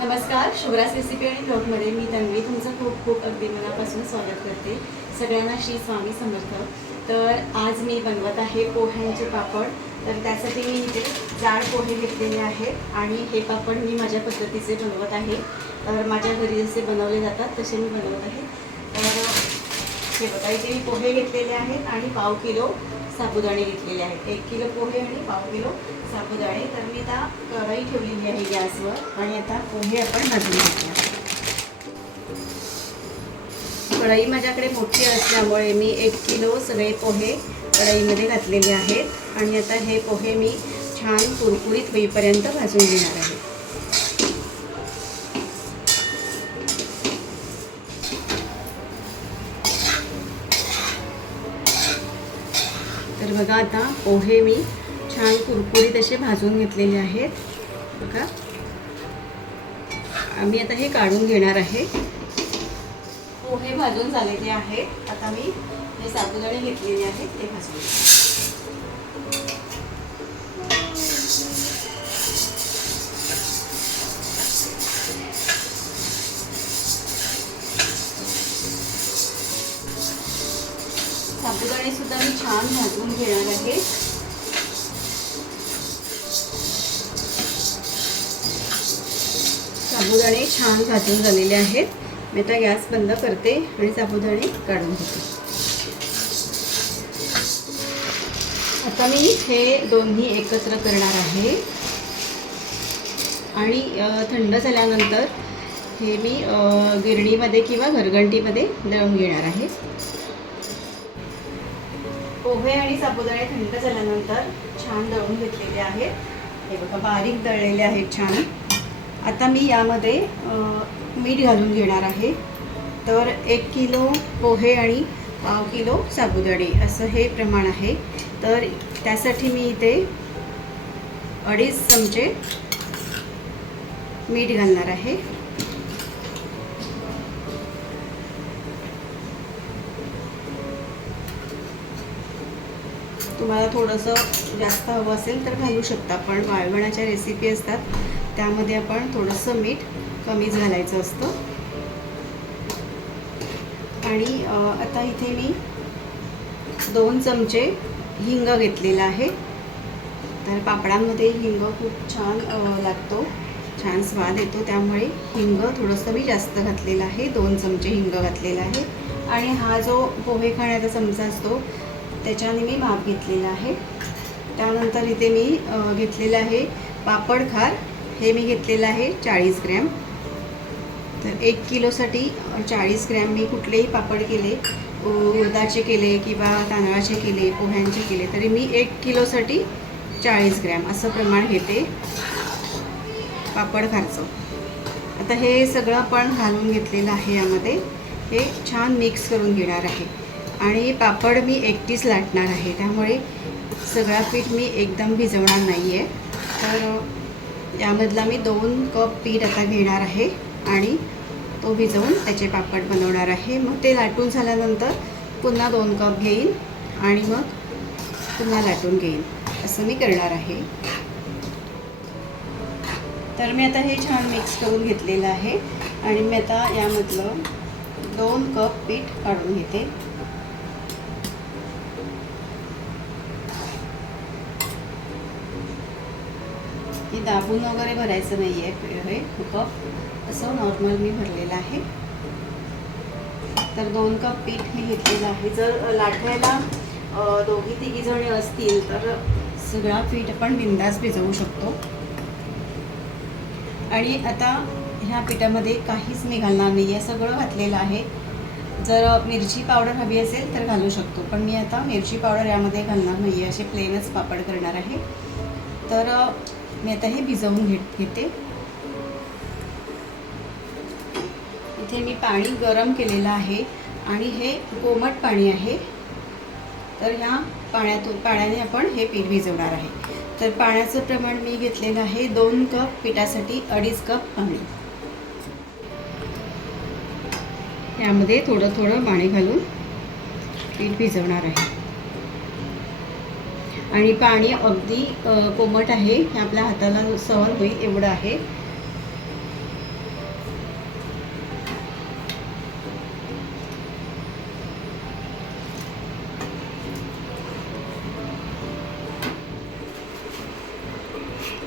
नमस्कार शुभराज रेसिपी आणि ब्लॉगमध्ये मी तन्वी. तुमचं खूप खूप अगदी मनापासून स्वागत करते. सगळ्यांना श्री स्वामी समर्थ. तर आज मी बनवत आहे पोह्यांचे पापड. तर त्यासाठी मी इथे जाड पोहे घेतलेले आहेत आणि हे पापड मी माझ्या पद्धतीचे बनवत आहे. तर माझ्या घरी जसे बनवले जातात तसे मी बनवत आहे. तर हे बघा इथे मी पोहे घेतलेले आहेत आणि पाव किलो साबुदाणे घेतलेले आहेत. एक किलो पोहे आणि पाव किलो साबुदाणे. तर मी आता कढई ठेवलेली आहे गॅसवर आणि आता पोहे आपण भाजून घेतले कढई माझ्याकडे मोठी असल्यामुळे मी एक किलो सगळे पोहे कढईमध्ये घातलेले आहेत. आणि आता हे पोहे मी छान कुरकुरीत होईपर्यंत भाजून घेणार आहे. तर बघा आता पोहे मी छान कुरकुरीत असे भाजून घेतलेले आहेत. बघा. आम्ही आता हे काढून घेणार आहे. पोहे भाजून झालेले आहेत. आता मी हे साबुदाणे घेतलेले आहेत ते भाजून आहे साबुदाणे छान भाजून झालेले आहेत. मी आता गॅस बंद करते आणि साबुदाणे काढून घेते. आता मी हे दोन्ही एकत्र करणार आहे. आणि थंड झाल्यानंतर हे मी गिरणीमध्ये किंवा घरघंटीमध्ये दळून घेणार आहे. पोहे आणि साबुदाणे थंड झाल्यानंतर छान दळून घेतलेले आहेत. हे बघा बारीक दळलेले आहेत छान. आता मी यामध्ये मीठ घालून घेणार आहे. तर एक किलो पोहे आणि पाव किलो साबुदाणे असं हे प्रमाण आहे. तर त्यासाठी मी इथे अडीच चमचे मीठ घालणार आहे. तुम्हाला थोडंसं जास्त हवं असेल तर घालू शकता पण वाळवणाच्या रेसिपी असतात त्यामध्ये आपण थोडंसं मीठ कमीच घालायचं असतं. आणि आता इथे मी दोन चमचे हिंग घेतलेला आहे. तर पापडांमध्ये हिंग खूप छान लागतो छान स्वाद येतो त्यामुळे हिंग थोडंसं मी जास्त घातलेलं आहे दोन चमचे हिंग घातलेला आहे. आणि हा जो पोहे खाण्याचा चमचा असतो त्याच्याने मी माप घेतलेला आहे. त्यानंतर इथे मी घेतलेलं आहे पापड खार. हे मी घेतलेलं आहे चाळीस ग्रॅम. तर एक किलोसाठी चाळीस ग्रॅम मी कुठलेही पापड केले. उ- उडदाचे केले किंवा तांदळाचे केले पोह्यांचे केले तरी मी एक किलोसाठी चाळीस ग्रॅम असं प्रमाण घेते पापड खारचं. आता हे सगळं पण घालून घेतलेलं आहे यामध्ये. हे छान मिक्स करून घेणार आहे. आणि पापड मी एकटीच लाटणार आहे. त्यामुळे सगळा पीठ मी एकदम भिजवणार नाही आहे तर यामधला मी दोन कप पीठ आता घेणार आहे आणि तो भिजवून त्याचे पापड बनवणार आहे. मग ते लाटून झाल्यानंतर पुन्हा दोन कप घेईन आणि मग पुन्हा लाटून घेईन. असं मी करणार आहे. तर मी आता हे छान मिक्स करून घेतलेलं आहे आणि मी आता यामधलं दोन कप पीठ काढून घेते. मी दाबून वगैरे भरायचं नाही आहे हे कप असं नॉर्मल मी भरलेलं आहे. तर दोन कप पीठ मी घेतलेलं आहे. जर लाटायला दोघी तिघी जणी असतील तर सगळा पीठ आपण बिंदास भिजवू शकतो. आणि आता ह्या पिठामध्ये काहीच मी घालणार नाही आहे सगळं घातलेलं आहे. जर मिरची पावडर हवी असेल तर घालू शकतो. पण मी आता मिरची पावडर यामध्ये घालणार नाही आहे असे प्लेनच पापड करणार आहे. तर मी आता हे भिजवून घेत घेते. इथे मी पाणी गरम केलेलं आहे आणि हे कोमट पाणी आहे. तर ह्या पाण्यातून पाण्याने आपण हे पीठ भिजवणार आहे. तर पाण्याचं प्रमाण मी घेतलेलं आहे दोन कप पिठासाठी अडीच कप पाणी. यामध्ये थोडं थोडं पाणी घालून पीठ भिजवणार आहे. आणि पाणी अगदी कोमट आहे. हे आपल्या हाताला सहन होईल एवढं आहे.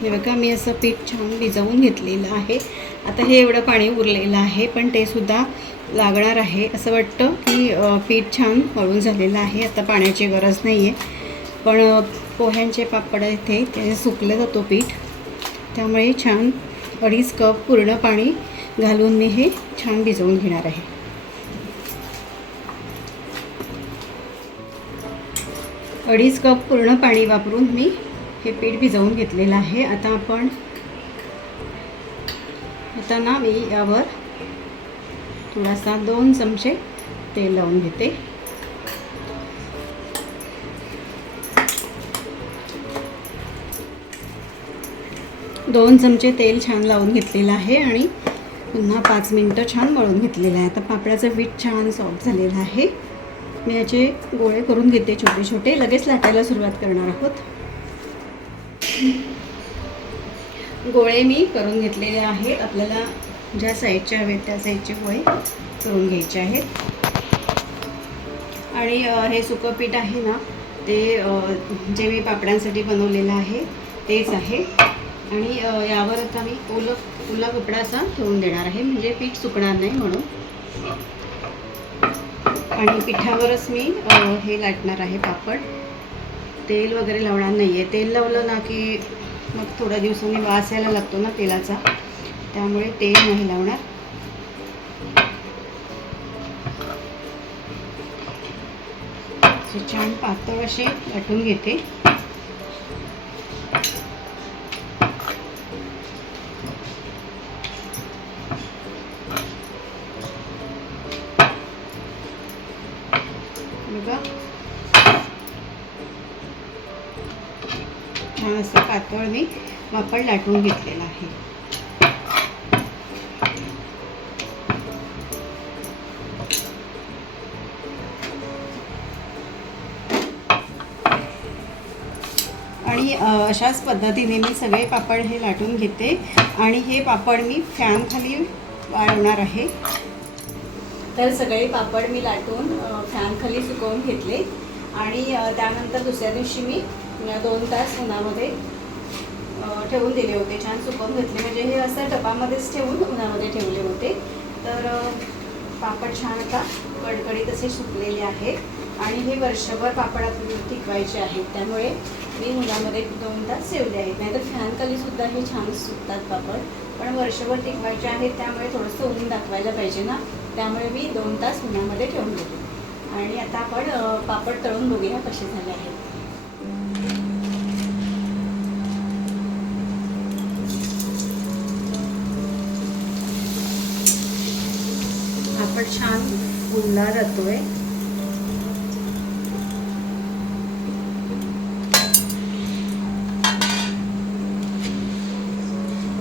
हे बघा मी असं पीठ छान भिजवून घेतलेलं आहे. आता हे एवढं पाणी उरलेलं आहे पण ते सुद्धा लागणार आहे. असं वाटतं की पीठ छान मळून झालेलं आहे. आता पाण्याची गरज नाही आहे पण पोह्यांचे पापड इथे ते सुकलं जातो पीठ. त्यामुळे छान अडीच कप पूर्ण पाणी घालून मी हे छान भिजवून घेणार आहे. अडीच कप पूर्ण पाणी वापरून मी हे पीठ भिजवून घेतलेलं आहे. आता आपण आता ना मी यावर थोडासा दोन चमचे तेल लावून घेते. दोन चमचे तेल छान लावून घेतलेलं आहे आणि पुन्हा पाच मिनटं छान मळून घेतलेलं आहे. आता पापडाचं पीठ छान सॉफ्ट झालेलं आहे. मी याचे गोळे करून घेते छोटे छोटे. लगेच लाटायला सुरुवात करणार आहोत. गोळे मी करून घेतलेले आहेत. आपल्याला ज्या साईजचे हवेत त्या साईजचे गोळे करून घ्यायचे आहेत. आणि हे सुकं पीठ आहे ना ते जे मी पापड्यांसाठी बनवलेलं आहे तेच आहे. आणि यावर आता मी ओलं ओला कपडा असा ठेवून देणार आहे. म्हणजे पीठ सुकणार नाही म्हणून. आणि पिठावरच मी हे लाटणार आहे पापड. तेल वगैरे लावणार नाही आहे तेल लावलं ना की मग थोड्या दिवसांनी वास यायला लागतो ना तेलाचा. त्यामुळे तेल नाही लावणार. छान पातळ असे लाटून घेते. छान असं पातळ मी पापड लाटून घेतलेला आहे. आणि अशाच पद्धतीने मी सगळे पापड हे लाटून घेते. आणि हे पापड मी फॅनखाली वाळवणार आहे. तर सगळे पापड मी लाटून फॅनखाली खाली सुकवून घेतले. आणि त्यानंतर दुसऱ्या दिवशी मी दोन तास उन्हामध्ये ठेवून दिले होते. छान सुकवून घेतले. म्हणजे हे असं डबामध्येच ठेवून उन्हामध्ये ठेवले होते. तर पापड छान आता कडकडीत असे सुकलेले आहेत. आणि हे वर्षभर पापडात टिकवायचे आहेत. त्यामुळे मी उन्हामध्ये दोन तास ठेवले आहेत. नाहीतर फॅनखालीसुद्धा हे छान सुकतात पापड. पण वर्षभर टिकवायचे आहेत त्यामुळे थोडंसं ऊन दाखवायला पाहिजे ना. त्यामुळे मी दोन तास उन्हामध्ये ठेवून देते आणि आता आपण पापड तळून बघूया कसे झाले आहेत. पापड छान फुलला जातोय.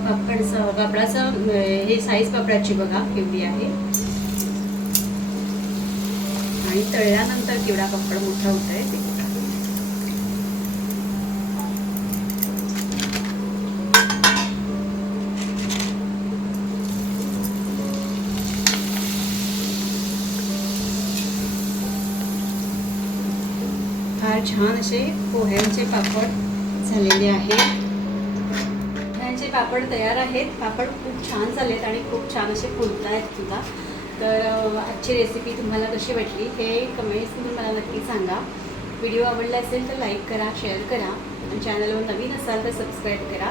पापडचा पापडाचा हे साईज पापडाची बघा केवढी आहे. आणि तळल्यानंतर केवढा पापड मोठा होत आहे छान असे पोह्यांचे पापड झालेले आहेत. पोह्यांचे पापड तयार आहेत. पापड खूप छान झालेत आणि खूप छान असे फुलत आहेत सुद्धा. तर आजची रेसिपी तुम्हाला कशी वाटली हे कमेंट्समधून मला नक्की सांगा. व्हिडिओ आवडला असेल तर लाईक करा शेअर करा आणि चॅनलवर नवीन असाल तर सबस्क्राईब करा.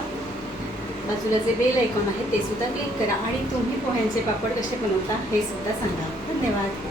बाजूला जे बेल आयकॉन आहे ते सुद्धा क्लिक करा आणि तुम्ही पोह्यांचे पापड कसे बनवता हे सुद्धा सांगा. धन्यवाद.